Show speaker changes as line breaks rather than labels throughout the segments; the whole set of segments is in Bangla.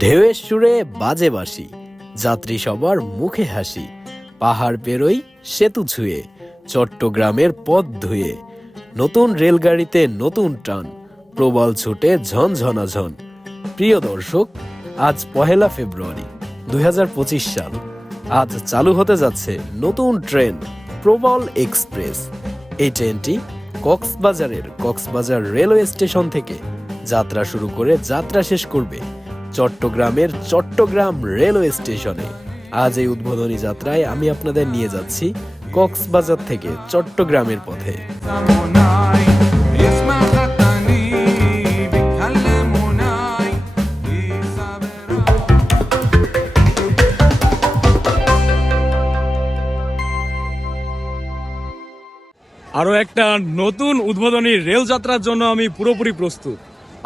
ঢেউয়ের সুরে বাজে বাসি যাত্রী সবার মুখে হাসি, পাহাড় পেরোই সেতু ছুঁয়ে, চট্টগ্রামের পথ ধুয়ে, নতুন রেলগাড়িতে নতুন টান, প্রবল ছুটে ঝনঝনা। ঝন প্রিয় দর্শক, আজ পহেলা ফেব্রুয়ারি, দুই হাজার পঁচিশ সাল। আজ চালু হতে যাচ্ছে নতুন ট্রেন, প্রবল এক্সপ্রেস। এই ট্রেনটি কক্সবাজারের কক্সবাজার রেলওয়ে স্টেশন থেকে যাত্রা শুরু করে যাত্রা শেষ করবে চট্টগ্রামের চট্টগ্রাম রেলওয়ে স্টেশনে। আজ এই উদ্বোধনী যাত্রায় আমি আপনাদের নিয়ে যাচ্ছি কক্সবাজার থেকে চট্টগ্রামের পথে।
আরও একটা নতুন উদ্বোধনী রেল যাত্রার জন্য আমি পুরোপুরি প্রস্তুত।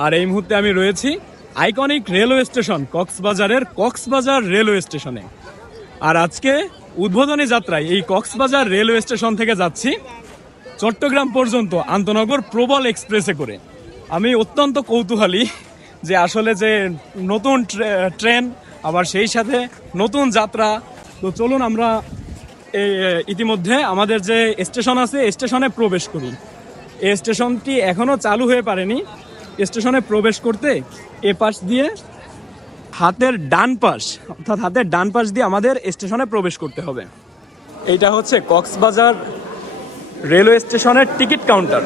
আর এই মুহূর্তে আমি রয়েছি আইকনিক রেলওয়ে স্টেশন কক্সবাজারের কক্সবাজার রেলওয়ে স্টেশনে আর আজকে উদ্বোধনী যাত্রায় এই কক্সবাজার রেলওয়ে স্টেশন থেকে যাচ্ছি চট্টগ্রাম পর্যন্ত আন্তনগর প্রবল এক্সপ্রেসে করে। আমি অত্যন্ত কৌতূহলী যে আসলে যে নতুন ট্রেন, আবার সেই সাথে নতুন যাত্রা। তো চলুন আমরা ইতিমধ্যে আমাদের যে স্টেশন আছে স্টেশনে প্রবেশ করি। এই স্টেশনটি এখনও চালু হয়ে পারেনি। স্টেশনে প্রবেশ করতে এ পাশ দিয়ে হাতের ডান পাশ, অর্থাৎ হাতের ডান পাশ দিয়ে আমাদের স্টেশনে প্রবেশ করতে হবে। এইটা হচ্ছে কক্সবাজার রেলওয়ে স্টেশনের টিকিট কাউন্টার।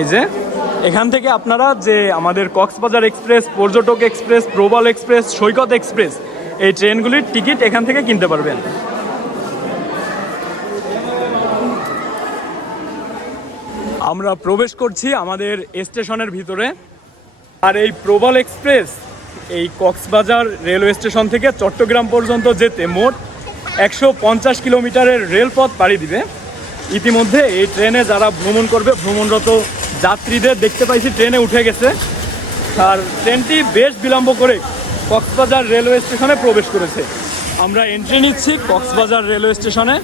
এই যে, এখান থেকে আপনারা যে আমাদের Cox's Bazar express, Parjatak express, Probal express, Saikat express, এই ট্রেনগুলির টিকিট এখান থেকে কিনতে পারবেন। আমরা প্রবেশ করছি আমাদের স্টেশনের ভিতরে। আর এই প্রবল এক্সপ্রেস, এই কক্সবাজার রেলওয়ে স্টেশন থেকে চট্টগ্রাম পর্যন্ত যেতে মোট একশো পঞ্চাশ কিলোমিটারের রেলপথ পাড়ি দিবে। ইতিমধ্যে এই ট্রেনে যারা ভ্রমণ করবে, ভ্রমণরত যাত্রীদের দেখতে পাইছি, ট্রেনে উঠে গেছে। আর ট্রেনটি বেশ বিলম্ব করে কক্সবাজার রেলওয়ে স্টেশনে প্রবেশ করেছে। আমরা এন্ট্রি নিচ্ছি কক্সবাজার রেলওয়ে স্টেশনে।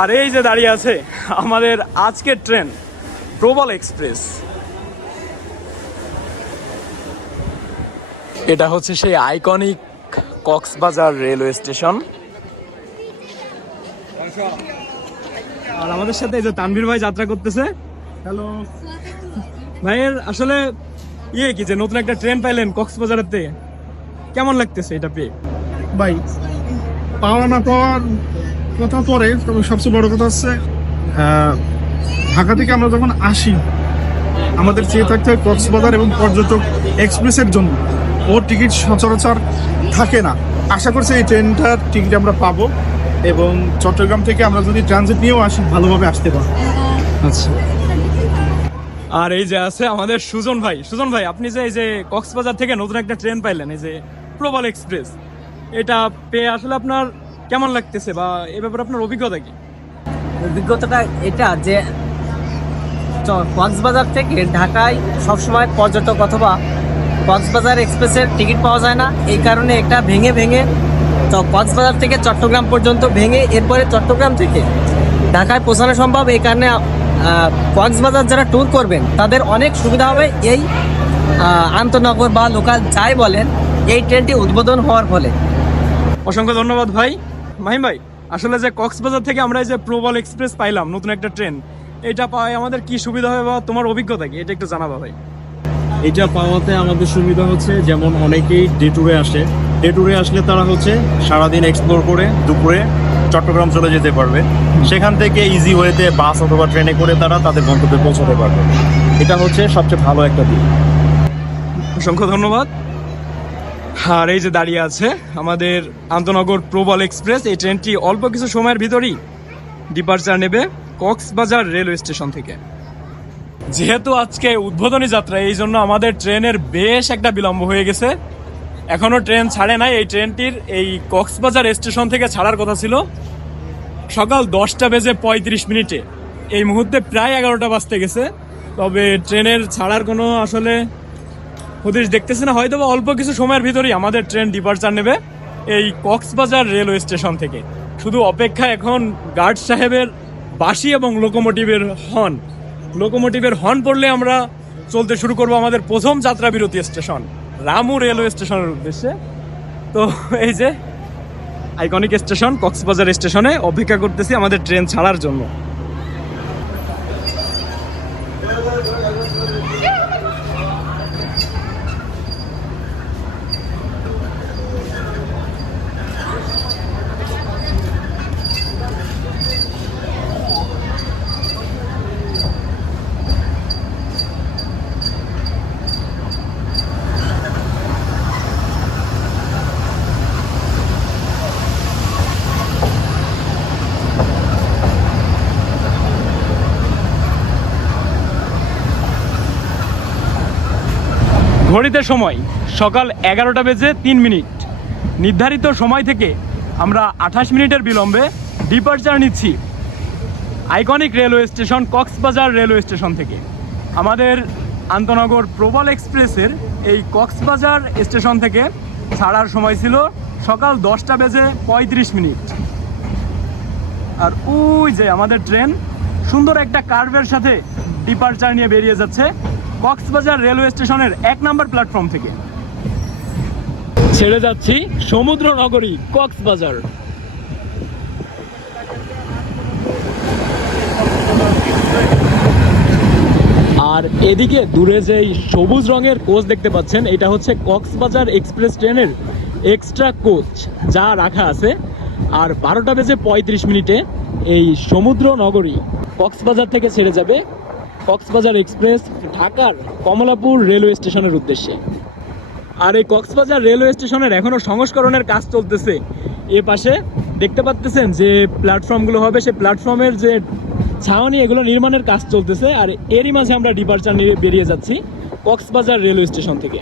আর এই যে দাঁড়িয়ে আছে আমাদের আজকের ট্রেন প্রবল এক্সপ্রেস। এটা হচ্ছে সেই আইকনিক কক্সবাজার রেলওয়ে স্টেশন। আর আমাদের সাথে এই যে তানভীর ভাই যাত্রা করতেছে। হ্যালো। ভাইয়ের আসলে ইয়ে কি যে নতুন একটা ট্রেন পাইলেন কক্সবাজারের থেকে কেমন লাগতেছে এটা পেয়ে?
ভাই পাওয়া না পাওয়ার কথা পরে তবে সবচেয়ে বড় কথা হচ্ছে ঢাকা থেকে আমরা যখন আসি, আমাদের চেয়ে থাকতে হয় কক্সবাজার এবং পর্যটক এক্সপ্রেসের জন্য। ও টিকিট সচরাচর থাকে না। আশা করছি এই ট্রেনটার টিকিট আমরা পাবো এবং চট্টগ্রাম থেকে আমরা যদি ট্রানজিট নিয়েও আসি, ভালোভাবে আসতে পারব।
আচ্ছা। আর এই যে আছে আমাদের সুজন ভাই। সুজন ভাই, আপনি যে এই যে কক্সবাজার থেকে নতুন একটা ট্রেন পাইলেন, এই যে প্রবাল এক্সপ্রেস, এটা পেয়ে আসলে আপনার কেমন লাগতেছে বা এ ব্যাপারে আপনার অভিজ্ঞতা কি?
অভিজ্ঞতাটা এটা যে কক্সবাজার থেকে ঢাকায় সবসময় পর্যটক অথবা কক্সবাজার এক্সপ্রেসের টিকিট পাওয়া যায় না। এই কারণে এটা ভেঙে ভেঙে তো কক্সবাজার থেকে চট্টগ্রাম পর্যন্ত ভেঙে এরপরে চট্টগ্রাম থেকে ঢাকায় পৌঁছানো সম্ভব। এই কারণে কক্সবাজার যারা ট্যুর করবেন তাদের অনেক সুবিধা হবে। এই আন্তনগর বা লোকাল যাই বলেন এই ট্রেনটি উদ্বোধন হওয়ার ফলে।
অসংখ্য ধন্যবাদ ভাই। মাহিম ভাই আসলে যে কক্সবাজার থেকে আমরা এই যে প্রবল এক্সপ্রেস পাইলাম নতুন একটা ট্রেন এটা পাওয়ায় আমাদের কি সুবিধা হবে বা তোমার অভিজ্ঞতা কি? এটা একটু জানাবা ভাই।
এটা পাওয়াতে আমাদের সুবিধা হচ্ছে যেমন অনেকেই ডে ট্যুরে আসে। ডে ট্যুরে আসলে তারা হচ্ছে সারাদিন এক্সপ্লোর করে দুপুরে চট্টগ্রাম চলে যেতে পারবে। সেখান থেকে ইজি ওয়েতে বাস অথবা ট্রেনে করে তারা তাদের গন্তব্যে পৌঁছাতে পারবে। এটা হচ্ছে সবচেয়ে ভালো একটা দিক।
অসংখ্য ধন্যবাদ। আর এই যে দাঁড়িয়ে আছে আমাদের আন্তনগর প্রবল এক্সপ্রেস, এই ট্রেনটি অল্প কিছু সময়ের ভিতরেই ডিপার্চার নেবে কক্সবাজার রেলওয়ে স্টেশন থেকে। যেহেতু আজকে উদ্বোধনী যাত্রা, এই জন্য আমাদের ট্রেনের বেশ একটা বিলম্ব হয়ে গেছে। এখনও ট্রেন ছাড়ে নাই, এই ট্রেনটির এই কক্সবাজার স্টেশন থেকে ছাড়ার কথা ছিল। সকাল দশটা বেজে পঁয়ত্রিশ মিনিটে। এই মুহূর্তে প্রায় এগারোটা বাজতে গেছে, তবে ট্রেনের ছাড়ার কোনো আসলে হদিশ দেখতেছি না হয়তো অল্প কিছু সময়ের ভিতরেই আমাদের ট্রেন ডিপার্চার নেবে এই কক্সবাজার রেলওয়ে স্টেশন থেকে। শুধু অপেক্ষা এখন গার্ড সাহেবের বাঁশি এবং লোকোমোটিভের হর্ন। লোকোমোটিভের হর্ন পড়লে আমরা চলতে শুরু করব আমাদের প্রথম যাত্রা বিরতি স্টেশন, রামু রেলওয়ে স্টেশনের উদ্দেশ্যে। তো এই যে আইকনিক স্টেশন, কক্সবাজার স্টেশনে অপেক্ষা করতেছি আমাদের ট্রেন ছাড়ার জন্য। ঘড়িতে সময় সকাল এগারোটা বেজে তিন মিনিট। নির্ধারিত সময় থেকে আমরা আঠাশ মিনিটের বিলম্বে ডিপার্চার নিচ্ছি iconic railway station Cox's Bazar railway station থেকে। আমাদের আন্তনগর প্রবাল এক্সপ্রেসের এই কক্সবাজার স্টেশন থেকে ছাড়ার সময় ছিল সকাল দশটা বেজে পঁয়ত্রিশ মিনিট। আর ওই যে আমাদের ট্রেন, সুন্দর একটা কার্ভের সাথে ডিপার্চার নিয়ে বেরিয়ে যাচ্ছে। কক্সবাজার রেলওয়ে স্টেশনের এক নম্বর প্ল্যাটফর্ম থেকে। ছেড়ে যাচ্ছি সমুদ্র নগরী কক্সবাজার। আর এদিকে দূরে যেই সবুজ রঙের কোচ দেখতে পাচ্ছেন, এটা হচ্ছে কক্সবাজার এক্সপ্রেস ট্রেনের এক্সট্রা কোচ যা রাখা আছে। আর বারোটা বেজে পঁয়ত্রিশ মিনিটে এই সমুদ্র নগরী কক্সবাজার থেকে ছেড়ে যাবে কক্সবাজার এক্সপ্রেস ঢাকার কমলাপুর রেলওয়ে স্টেশনের উদ্দেশ্যে। আর এই কক্সবাজার রেলওয়ে স্টেশনের এখনও সংস্করণের কাজ চলতেছে। এ পাশে দেখতে পাচ্তেছেন যে প্ল্যাটফর্মগুলো হবে সে প্ল্যাটফর্মের যে ছাউনি, এগুলো নির্মাণের কাজ চলতেছে। আর এরই মাঝে আমরা ডিপার্চার নিয়ে বেরিয়ে যাচ্ছি কক্সবাজার রেলওয়ে স্টেশন থেকে।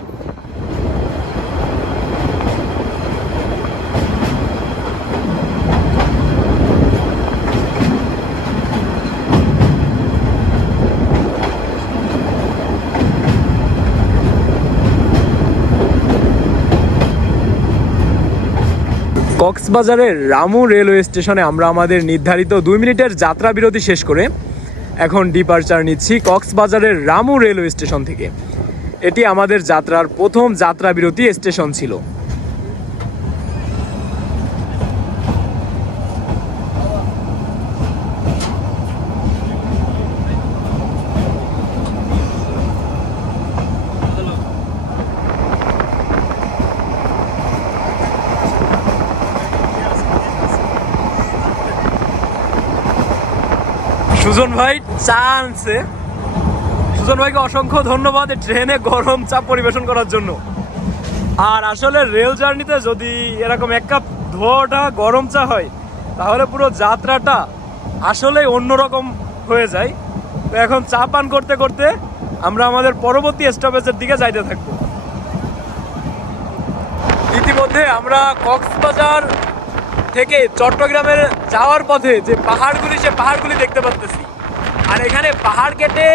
কক্সবাজারের রামু রেলওয়ে স্টেশনে আমরা আমাদের নির্ধারিত দুই মিনিটের যাত্রা বিরতি শেষ করে এখন ডিপার্চার নিচ্ছি কক্সবাজারের রামু রেলওয়ে স্টেশন থেকে। এটি আমাদের যাত্রার প্রথম যাত্রা বিরতি স্টেশন ছিল। সুজন ভাই চা আনছে। সুজন ভাইকে অসংখ্য ধন্যবাদ ট্রেনে গরম চা পরিবেশন করার জন্য। আর আসলে রেল জার্নিতে যদি এরকম এক কাপ ধোয়াটা, গরম চা হয়, তাহলে পুরো যাত্রাটা আসলে অন্যরকম হয়ে যায়। তো এখন চা পান করতে করতে আমরা আমাদের পরবর্তী স্টপেজের দিকে যাইতে থাকব। ইতিমধ্যে আমরা কক্সবাজার থেকে চট্টগ্রামের যাওয়ার পথে যে পাহাড়গুলি, সে পাহাড়গুলি দেখতে পাচ্তেছি আর এখানে পাহাড় কেটে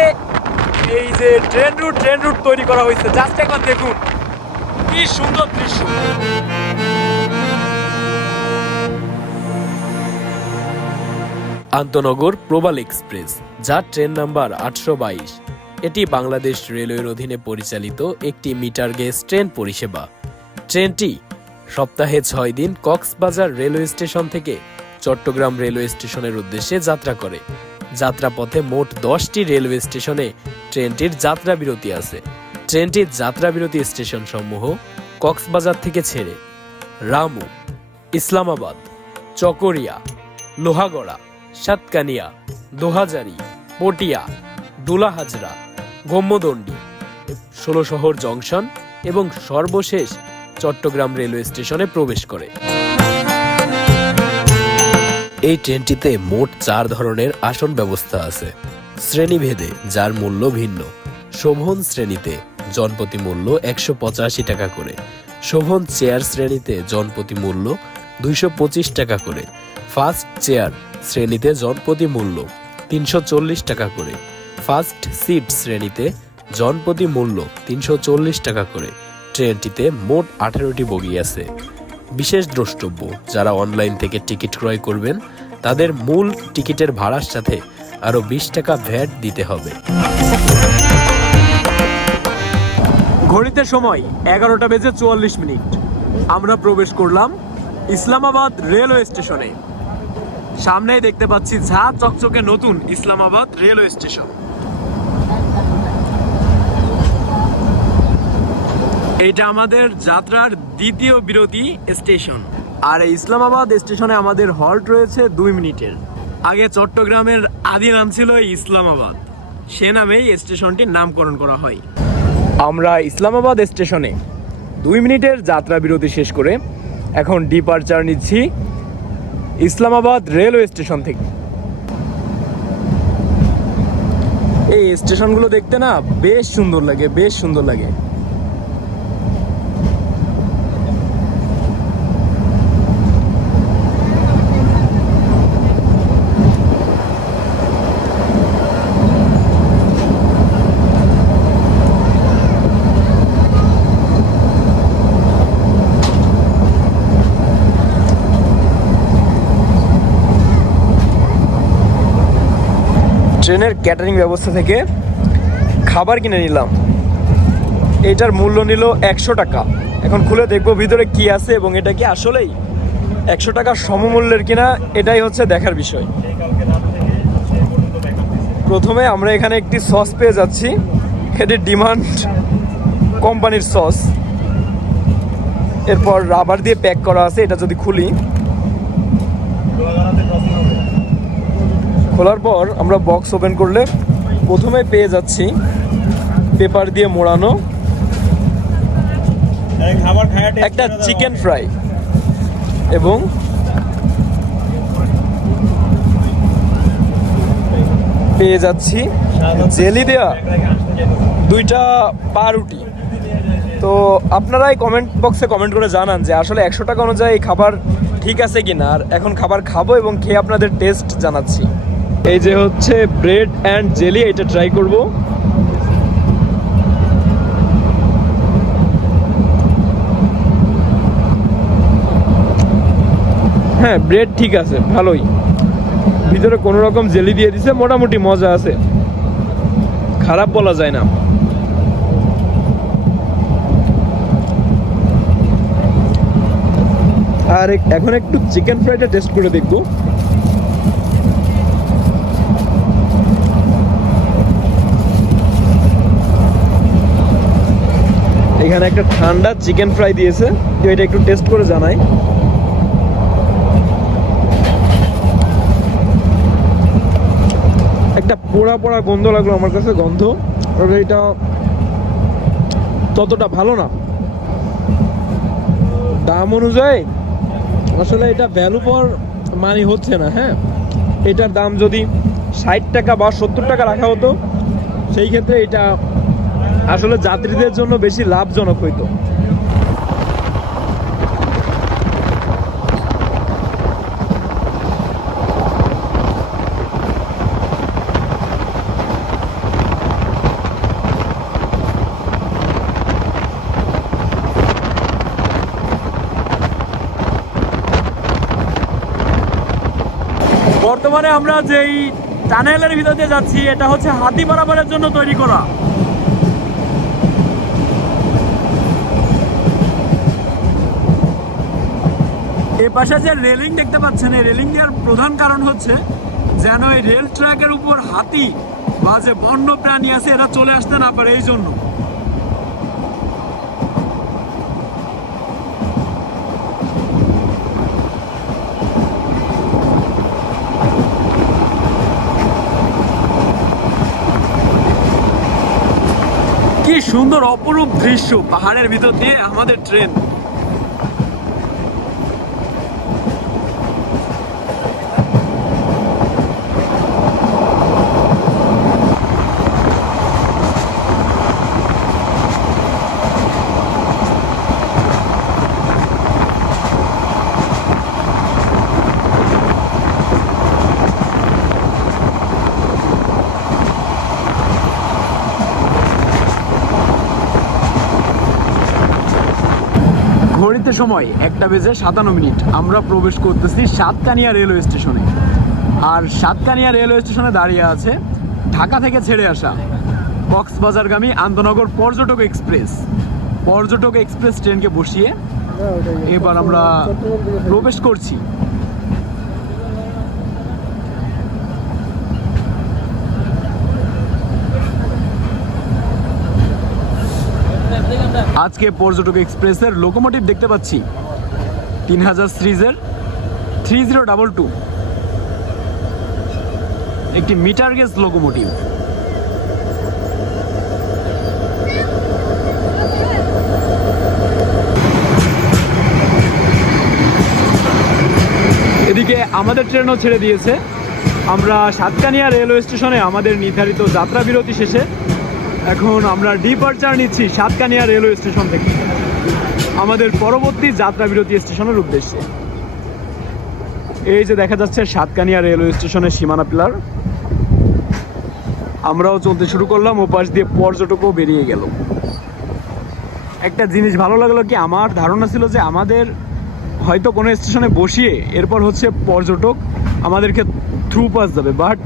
এই যে ট্রেন রুট ট্রেন রুট তৈরি করা হয়েছে। জাস্ট একবার দেখুন, কি সুন্দর দৃশ্য।
আন্তনগর প্রবাল এক্সপ্রেস, যার ট্রেন নাম্বার আটশো বাইশ। এটি বাংলাদেশ রেলওয়ের অধীনে পরিচালিত একটি মিটার গেজ ট্রেন পরিষেবা। ট্রেনটি সপ্তাহে ছয় দিন কক্সবাজার রেলওয়ে স্টেশন থেকে চট্টগ্রাম রেলওয়ে স্টেশনের উদ্দেশ্যে যাত্রা করে। যাত্রাপথে মোট দশটি রেলওয়ে স্টেশনে ট্রেনটির যাত্রা বিরতি আছে। ট্রেনটির যাত্রা বিরতি স্টেশন সমূহ কক্সবাজার থেকে ছেড়ে রামু, ইসলামাবাদ, চকরিয়া, লোহাগড়া, সাতকানিয়া, দোহাজারি, পটিয়া, দুলাহাজরা গম্যদণ্ডী ষোলশহর জংশন এবং সর্বশেষ চট্টগ্রাম রেলওয়ে স্টেশনে প্রবেশ করে। এই ট্রেনটিতে মোট চার ধরনের আসন ব্যবস্থা আছে। শ্রেণীভেদে, যার মূল্য ভিন্ন। শোভন শ্রেণীতে জনপ্রতি মূল্য একশো পঁচাশি টাকা করে। শোভন চেয়ার শ্রেণীতে জনপ্রতি মূল্য দুইশো পঁচিশ টাকা করে। ফার্স্ট চেয়ার শ্রেণীতে জনপ্রতি মূল্য তিনশো চল্লিশ টাকা করে। ফার্স্ট সিট শ্রেণীতে জনপ্রতি মূল্য তিনশো চল্লিশ টাকা করে। ট্রেনটিতে মোট আঠারোটি বগি আছে। বিশেষ দ্রষ্টব্য যারা অনলাইন থেকে টিকিট ক্রয় করবেন, তাদের মূল টিকিটের ভাড়ার সাথে আরও বিশ টাকা ভ্যাট দিতে হবে।
ঘড়িতে সময় এগারোটা বেজে চুয়াল্লিশ মিনিট। আমরা প্রবেশ করলাম ইসলামাবাদ রেলওয়ে স্টেশনে। সামনেই দেখতে পাচ্ছি ঝা চকচকে নতুন ইসলামাবাদ রেলওয়ে স্টেশন। এটা আমাদের যাত্রার দ্বিতীয় বিরতি স্টেশন। আর ইসলামাবাদ স্টেশনে আমাদের হল্ট রয়েছে দুই মিনিটের। আগে চট্টগ্রামের আদি নাম ছিল ইসলামাবাদ। সে নামেই স্টেশনটির নামকরণ করা হয়। আমরা ইসলামাবাদ স্টেশনে দুই মিনিটের যাত্রা বিরতি শেষ করে এখন ডিপারচার নিচ্ছি ইসলামাবাদ রেলওয়ে স্টেশন থেকে। এই স্টেশনগুলো দেখতে না বেশ সুন্দর লাগে, বেশ সুন্দর লাগে। ট্রেনের ক্যাটারিং ব্যবস্থা থেকে খাবার কিনে নিলাম। এটার মূল্য নিল একশো টাকা। এখন খুলে দেখব ভিতরে কি আছে এবং এটা কি আসলেই একশো টাকা সমমূল্যের কিনা, এটাই হচ্ছে দেখার বিষয়। প্রথমে আমরা এখানে একটি সস পেয়ে যাচ্ছি। এটির ডিমান্ড কোম্পানির সস। এরপর রাবার দিয়ে প্যাক করা আছে, এটা যদি খুলি। খোলার পর আমরা বক্স ওপেন করলে প্রথমে পেয়ে যাচ্ছি পেপার দিয়ে মোড়ানো একটা চিকেন ফ্রাই এবং পেয়ে যাচ্ছি জেলি দেওয়া দুইটা পাউরুটি। তো আপনারাই কমেন্ট বক্সে কমেন্ট করে জানান যে আসলে একশো টাকা অনুযায়ী খাবার ঠিক আছে কি না আর এখন খাবার খাব এবং খেয়ে আপনাদের টেস্ট জানাচ্ছি। এই যে হচ্ছে ব্রেড অ্যান্ড জেলি, এটা ট্রাই করব। হ্যাঁ ব্রেড ঠিক আছে, ভালোই। ভিতরে কোনো রকম জেলি দিয়ে দিছে, মোটামুটি মজা আছে। খারাপ বলা যায় না। আর এখন একটু চিকেন ফ্রাইটা টেস্ট করে দেখব। এখানে একটা ঠান্ডা চিকেন ফ্রাই দিয়েছে। তো এটা একটু টেস্ট করে জানাই। একটা পোড়া পোড়া গন্ধ লাগল আমার কাছে, গন্ধ। এটা ততটা ভালো না। দাম অনুযায়ী, আসলে এটা ভ্যালু ফর মানি হচ্ছে না হ্যাঁ? এটার দাম যদি ষাট টাকা বা সত্তর টাকা রাখা হতো, সেই ক্ষেত্রে এটা আসলে যাত্রীদের জন্য বেশি লাভজনক হইতো। বর্তমানে আমরা যেই টানেলের ভিতর দিয়ে যাচ্ছি, এটা হচ্ছে হাতি বরাবরের জন্য তৈরি করা। এ পাশে যে রেলিং দেখতে পাচ্ছেন, এই রেলিং এর প্রধান কারণ হচ্ছে যেন এই রেল ট্র্যাকের উপর হাতি বা যে বন্য প্রাণী আছে, এরা চলে আসতে না পারে, এই জন্য। কি সুন্দর, অপরূপ দৃশ্য, পাহাড়ের ভিতর দিয়ে আমাদের ট্রেন ঘড়িতে সময় একটা বেজে সাতান্ন মিনিট। আমরা প্রবেশ করতেছি সাতকানিয়া রেলওয়ে স্টেশনে। আর সাতকানিয়া রেলওয়ে স্টেশনে দাঁড়িয়ে আছে ঢাকা থেকে ছেড়ে আসা কক্সবাজারগামী আন্তনগর পর্যটক এক্সপ্রেস। পর্যটক এক্সপ্রেস ট্রেনকে বসিয়ে এবার আমরা প্রবেশ করছি। আজকে পর্যটক এক্সপ্রেসের লোকোমোটিভ দেখতে পাচ্ছি। তিন হাজার সিরিজের থ্রি জিরো ডাবল টু। একটি মিটার গেজ লোকোমোটিভ। এদিকে আমাদের ট্রেনও ছেড়ে দিয়েছে। আমরা সাতকানিয়া রেলওয়ে স্টেশনে আমাদের নির্ধারিত যাত্রা বিরতি শেষে এখন আমরা ডিপারচার নিচ্ছি সাতকানিয়া রেলওয়ে স্টেশন থেকে। আমাদের পরবর্তী যাত্রা বিরতি স্টেশনের উদ্দেশ্যে। এই যে দেখা যাচ্ছে সাতকানিয়া রেলওয়ে স্টেশনের সীমানা পিলার আমরাও চলতে শুরু করলাম, ওপাশ দিয়ে পর্যটকও বেরিয়ে গেল। একটা জিনিস ভালো লাগল কি, আমার ধারণা ছিল যে আমাদের হয়তো কোনো স্টেশনে বসিয়ে এরপর হচ্ছে পর্যটক আমাদেরকে থ্রু পাস যাবে বাট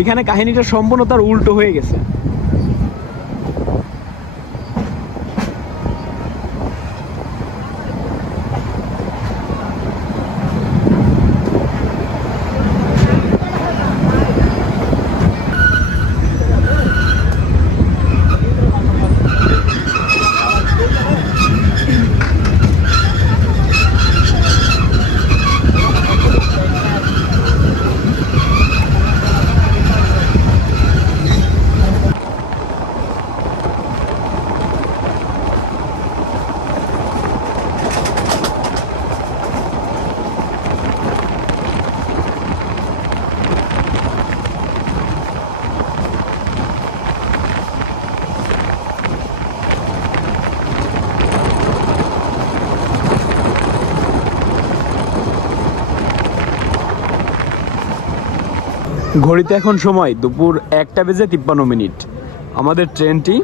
এখানে কাহিনীটা সম্পূর্ণ তার উল্টো হয়ে গেছে। ঘড়িতে এখন সময় দুপুর একটা বেজে তিপ্পান্ন মিনিট। আমাদের ট্রেনটি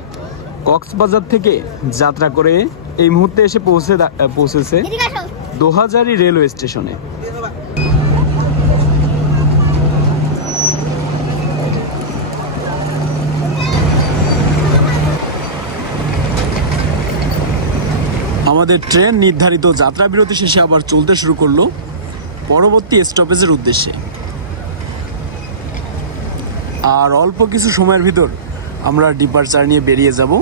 কক্সবাজার থেকে যাত্রা করে এই মুহূর্তে এসে পৌঁছে পৌঁছেছে দোহাজারি রেলওয়ে স্টেশনে। আমাদের ট্রেন নির্ধারিত যাত্রা বিরতি শেষে আবার চলতে শুরু করল পরবর্তী স্টপেজের উদ্দেশ্যে। আর অল্প কিছু সময়ের ভিতর আমরা ডিপারচার নিয়ে বেরিয়ে যাব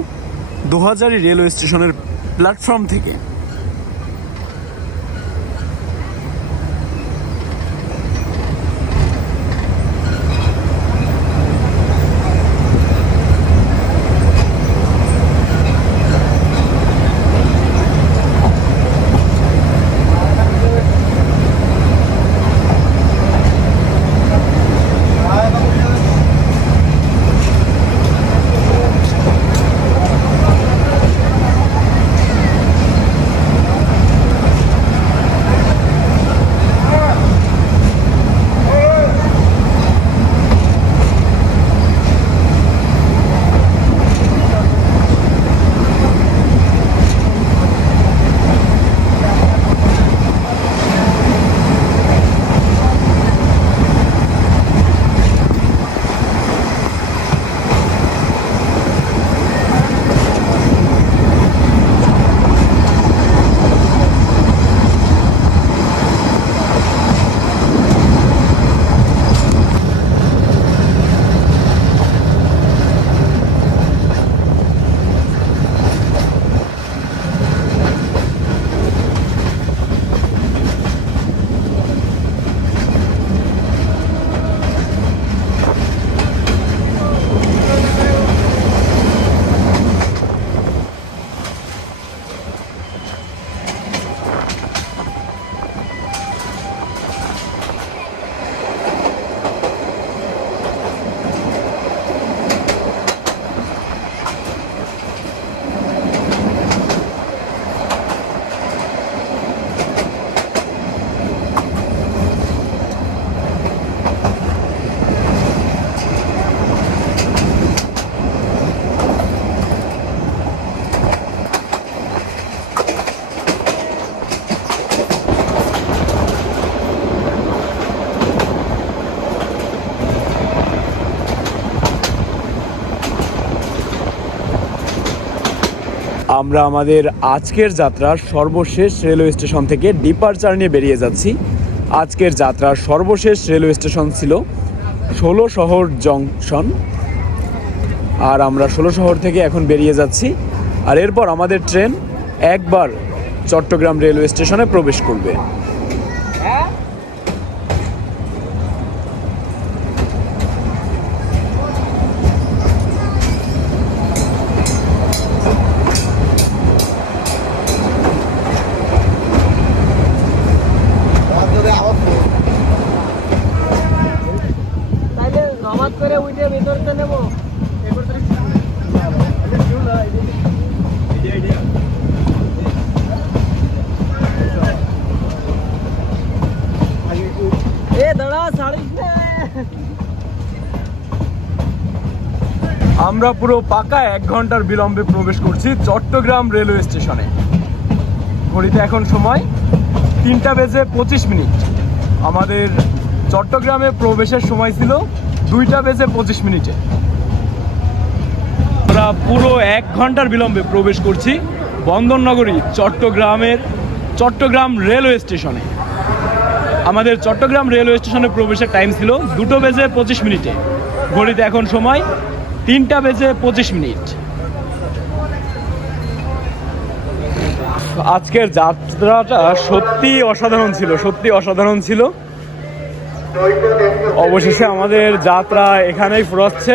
দোহাজারি রেলওয়ে স্টেশনের প্ল্যাটফর্ম থেকে। আমরা আমাদের আজকের যাত্রার সর্বশেষ রেলওয়ে স্টেশন থেকে ডিপারচার নিয়ে বেরিয়ে যাচ্ছি। আজকের যাত্রার সর্বশেষ রেলওয়ে স্টেশন ছিল ষোলো শহর জংশন। আর আমরা ষোলো শহর থেকে এখন বেরিয়ে যাচ্ছি। আর এরপর আমাদের ট্রেন একবার চট্টগ্রাম রেলওয়ে স্টেশনে প্রবেশ করবে। আমরা পুরো পাকা এক ঘণ্টার বিলম্বে প্রবেশ করছি চট্টগ্রাম রেলওয়ে স্টেশনে। ঘড়িতে এখন সময় তিনটা বেজে পঁচিশ মিনিট। আমাদের চট্টগ্রামে প্রবেশের সময় ছিল দুইটা বেজে পঁচিশ মিনিটে। আমরা পুরো এক ঘণ্টার বিলম্বে প্রবেশ করছি বন্দরনগরী চট্টগ্রামের চট্টগ্রাম রেলওয়ে স্টেশনে। আমাদের চট্টগ্রাম রেলওয়ে স্টেশনে প্রবেশের টাইম ছিল দুটো বেজে পঁচিশ মিনিটে। ঘড়িতে এখন সময় তিনটা বেজে পঁচিশ মিনিট। আজকের যাত্রাটা সত্যি অসাধারণ ছিল, সত্যি অসাধারণ ছিল। অবশেষে আমাদের যাত্রা এখানেই ফুরাচ্ছে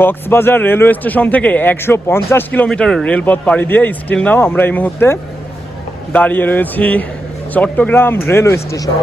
কক্সবাজার রেলওয়ে স্টেশন থেকে একশো পঞ্চাশ কিলোমিটার রেলপথ পাড়ি দিয়ে স্টিল নাও, আমরা এই মুহূর্তে দাঁড়িয়ে রয়েছি চট্টগ্রাম রেলওয়ে স্টেশন।